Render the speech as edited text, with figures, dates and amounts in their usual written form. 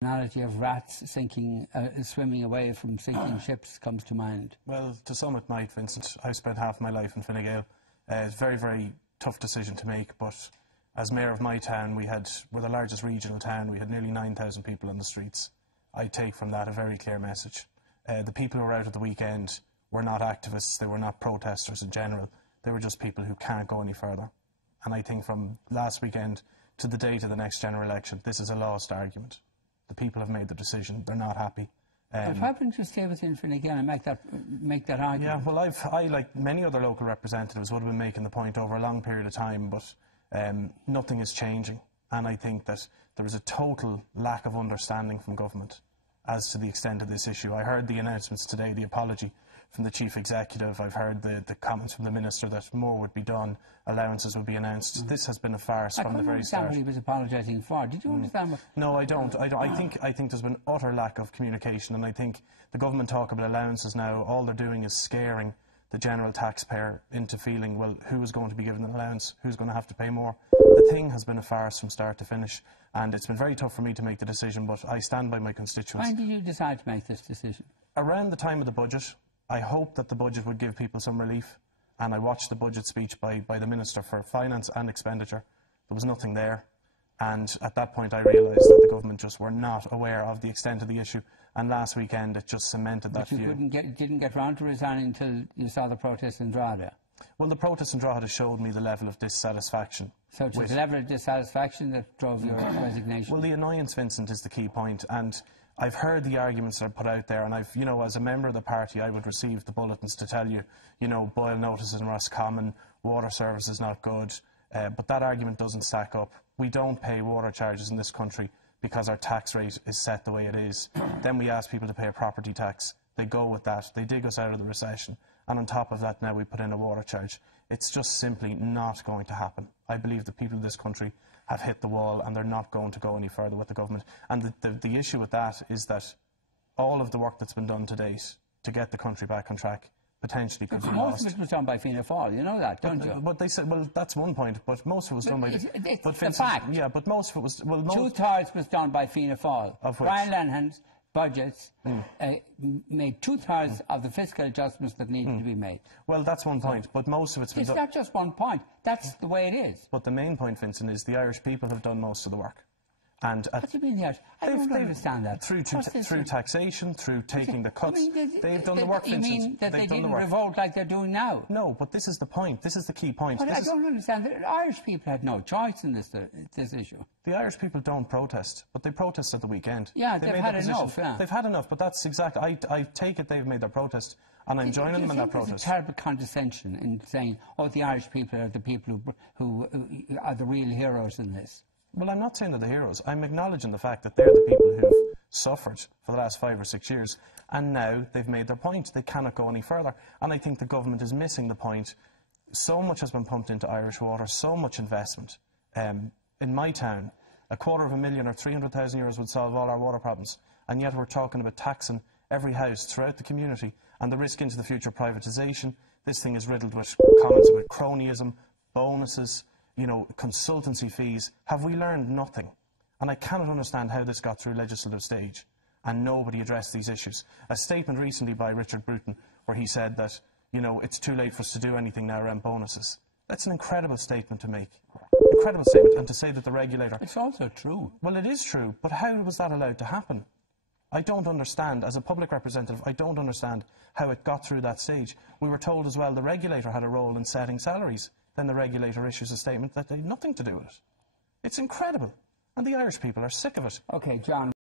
analogy of rats sinking, swimming away from sinking ships comes to mind. Well, to some it might, Vincent. I've spent half my life in Fine Gael. It's a very, very tough decision to make, but as mayor of my town, we're the largest regional town, we had nearly 9,000 people on the streets. I take from that a very clear message. The people who were out at the weekend were not activists, they were not protesters in general, they were just people who can't go any further. And I think from last weekend to the date of the next general election, this is a lost argument. The people have made the decision, they're not happy. But why wouldn't you stay within Fine Gael and make that argument? Yeah, well, I, like many other local representatives, would have been making the point over a long period of time, but nothing is changing. And I think that there is a total lack of understanding from government as to the extent of this issue. I heard the announcements today, the apology from the Chief Executive. I've heard the comments from the Minister that more would be done, allowances would be announced. This has been a farce from the very start. I couldn't understand what he was apologising for. Did you understand what... No, I don't. I think there's been utter lack of communication, and I think the government talk about allowances now, all they're doing is scaring the general taxpayer into feeling, well, who is going to be given an allowance, who's going to have to pay more. The thing has been a farce from start to finish, and it's been very tough for me to make the decision, but I stand by my constituents. When did you decide to make this decision? Around the time of the budget. I hoped that the budget would give people some relief, and I watched the budget speech by the Minister for Finance and Expenditure. There was nothing there, and at that point I realised that the government just were not aware of the extent of the issue, and last weekend it just cemented that view. But you didn't get round to resigning until you saw the protests in Drogheda? Well, the protests in Drogheda showed me the level of dissatisfaction. So it was the level of dissatisfaction that drove your resignation? Well, the annoyance, Vincent, is the key point, and I've heard the arguments that are put out there, and as a member of the party, I would receive the bulletins to tell you, boil notices in Roscommon, water service is not good, but that argument doesn't stack up. We don't pay water charges in this country because our tax rate is set the way it is. Then we ask people to pay a property tax. They go with that. They dig us out of the recession. And on top of that, now we put in a water charge. It's just simply not going to happen. I believe the people of this country have hit the wall, and they're not going to go any further with the government. And the issue with that is that all of the work that's been done to date to get the country back on track potentially could be lost. Most of it was done by Fianna Fáil, you know that, don't you? But they said, well, that's one point, but most of it was done by... It's a fact. Yeah, but most of it was... Well, two-thirds was done by Fianna Fáil. Of which? Brian Lenihan's budgets made two-thirds of the fiscal adjustments that needed to be made. Well, that's one point, but most of it's been done... It's not just one point. That's the way it is. But the main point, Vincent, is the Irish people have done most of the work. And what do you mean the Irish? I don't understand that. Through taxation, through taking the cuts, they've done the work, Vincent. You mean that they didn't revolt like they're doing now? No, but this is the point. This is the key point. But I don't understand. The Irish people had no choice in this issue. The Irish people don't protest, but they protest at the weekend. Yeah, they've had enough. Yeah. They've had enough, but that's exactly... I take it they've made their protest, and I'm joining them in that protest. There's a terrible condescension in saying, oh, the Irish people are the people who are the real heroes in this. Well, I'm not saying they're the heroes. I'm acknowledging the fact that they're the people who've suffered for the last 5 or 6 years, and now they've made their point. They cannot go any further. And I think the government is missing the point. So much has been pumped into Irish water, so much investment. In my town, €250,000 or 300,000 euros would solve all our water problems, and yet we're talking about taxing every house throughout the community, and the risk into the future privatisation. This thing is riddled with comments about cronyism, bonuses, consultancy fees. Have we learned nothing? And I cannot understand how this got through legislative stage and nobody addressed these issues. A statement recently by Richard Bruton where he said that, it's too late for us to do anything now around bonuses. That's an incredible statement to make. Incredible statement. And to say that the regulator... It's also true. Well, it is true, but how was that allowed to happen? I don't understand. As a public representative, I don't understand how it got through that stage. We were told as well the regulator had a role in setting salaries. Then the regulator issues a statement that they had nothing to do with it. It's incredible. And the Irish people are sick of it. OK, John.